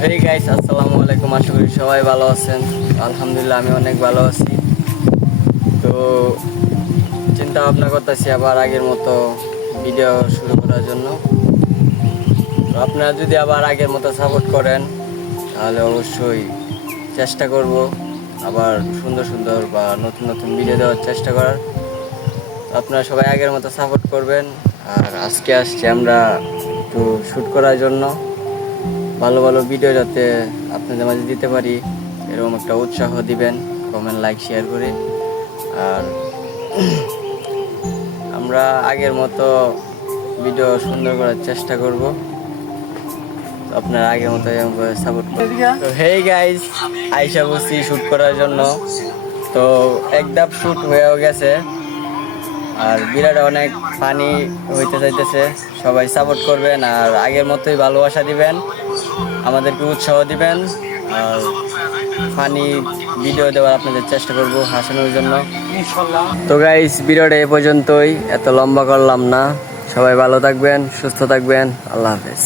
Hey guys আসসালামু আলাইকুম আশা করি সবাই ভালো আছেন। আলহামদুলিল্লাহ, আমি অনেক ভালো আছি। তো চিন্তা ভাবনা করতেছি আবার আগের মতো ভিডিও শুরু করার জন্য। আপনারা যদি আবার আগের মতো সাপোর্ট করেন, তাহলে অবশ্যই চেষ্টা করব আবার সুন্দর সুন্দর বা নতুন নতুন ভিডিও দেওয়ার চেষ্টা করার। আপনারা সবাই আগের মতো সাপোর্ট করবেন। আর আজকে আসছি আমরা একটু শ্যুট করার জন্য। ভালো ভালো ভিডিও যাতে আপনাদের মাঝে দিতে পারি, এরকম একটা উৎসাহ দিবেন। কমেন্ট লাইক শেয়ার করে। আর আমরা আগের মতো ভিডিও সুন্দর করার চেষ্টা করব। আপনারা আগের মতো সাপোর্ট তো হেই গাইস আইসা বসছি শ্যুট করার জন্য। তো এক ধাপ শ্যুট হয়েও গেছে। আর বিরাট অনেক পানি হইতে চাইতেছে। সবাই সাপোর্ট করবেন আর আগের মতোই ভালোবাসা দিবেন। আমাদেরকে উৎসাহ দিবেন। আর ফানি ভিডিও দেওয়ার আপনাদের চেষ্টা করব হাসানোর জন্য। তো গাইস ভিডিওটা এ পর্যন্তই। এত লম্বা করলাম না। সবাই ভালো থাকবেন, সুস্থ থাকবেন। আল্লাহ হাফেজ।